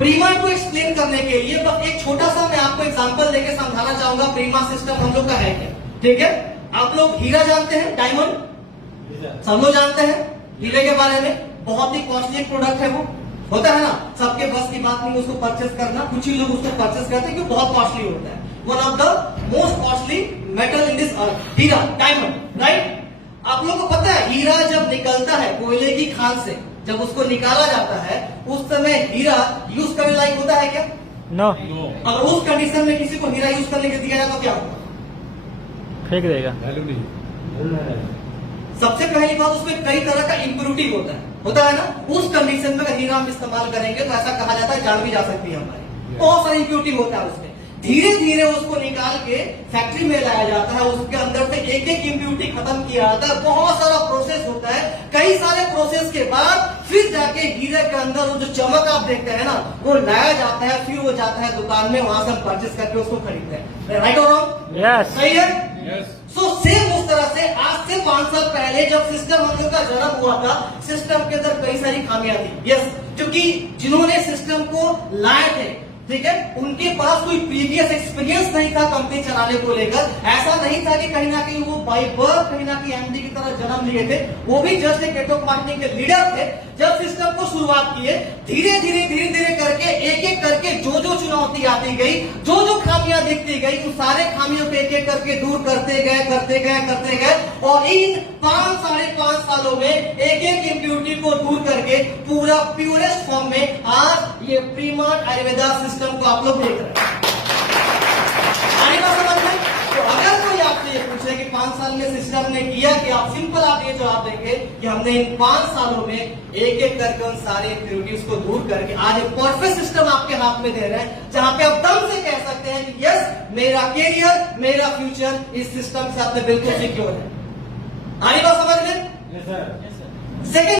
प्रीमा को एक्सप्लेन करने के लिए बस एक छोटा सा मैं आपको एग्जांपल देके समझाना चाहूंगा प्रीमा सिस्टम हम लोग का है क्या। ठीक है, आप लोग हीरा जानते हैं, डायमंड सब लोग जानते हैं हीरे के बारे में, बहुत ही कॉस्टली प्रोडक्ट है वो, होता है ना, सबके बस की बात नहीं उसको परचेस करना, कुछ ही लोग उसको परचेस करते हैं क्योंकि बहुत कॉस्टली होता है। One of the most costly metal in this earth, हीरा, डायमंड, राइट। आप लोगों को पता है हीरा जब निकलता है कोयले की खान से, जब उसको निकाला जाता है उस समय हीरा यूज करने लायक होता है क्या? नो। अगर उस कंडीशन में किसी को हीरा यूज करने के दिया जाए तो क्या होगा? फेंक देगा, वैल्यू नहीं। सबसे पहली बात उसमें कई तरह का इंप्योरिटी होता है ना, उस कंडीशन में अगर हीरा हम इस्तेमाल करेंगे तो ऐसा कहा जाता है जान भी जा सकती है हमारी, बहुत सारी इंप्योरिटी होता है उसमें। धीरे धीरे उसको निकाल के फैक्ट्री में लाया जाता है, उसके अंदर से एक एक इंप्योरिटी खत्म किया जाता है, बहुत सारा प्रोसेस होता है, कई सारे प्रोसेस के बाद फिर जाके हीरे के अंदर वो जो चमक आप देखते हैं ना वो लाया जाता है, फिर वो जाता है दुकान में, वहां से हम परचेस करके उसको खरीदते हैं। राइट और रॉन्ग? यस, सही है। यस। सो सेम उस तरह से आज से 5 साल पहले जब सिस्टम हम लोग का जन्म हुआ था, सिस्टम के अंदर कई सारी खामियां थी। यस, क्योंकि जिन्होंने सिस्टम को लाए थे, ठीक है, उनके पास कोई प्रीवियस एक्सपीरियंस नहीं था कंपनी चलाने को लेकर। ऐसा नहीं था कि कहीं ना कहीं वो बाय बर्थ कहीं ना कहीं एमडी की तरह जन्म लिए थे, वो भी जस्ट एक नेटवर्क मार्केटिंग के लीडर थे। जब सिस्टम को शुरुआत किए धीरे धीरे करके एक एक करके जो जो चुनौती आती गई, जो जो खामियां दिखती गई, उन सारे खामियों को एक एक करके दूर करते गए और इन 5-5.5 सालों में एक एक इम्प्योरिटी को दूर करके पूरा प्योरेस्ट फॉर्म में आज ये प्रीमा आयुर्वेदा सिस्टम को आप लोग देख रहे हैं। आने का समझ में? तो अगर कोई आपसे ये पूछे कि 5 साल में सिस्टम ने किया कि आप सिंपल आप ये जवाब देंगे कि हमने इन 5 सालों में एक एक करके उन सारे इम्प्योरिटीज को दूर करके आज एक परफेक्ट सिस्टम आपके हाथ में दे रहे हैं, जहां पे आप दम से कह सकते हैं कि यस मेरा कैरियर, मेरा फ्यूचर इस सिस्टम से आपने बिल्कुल सिक्योर है। आने का समझ में? Yes sir. सेकेंड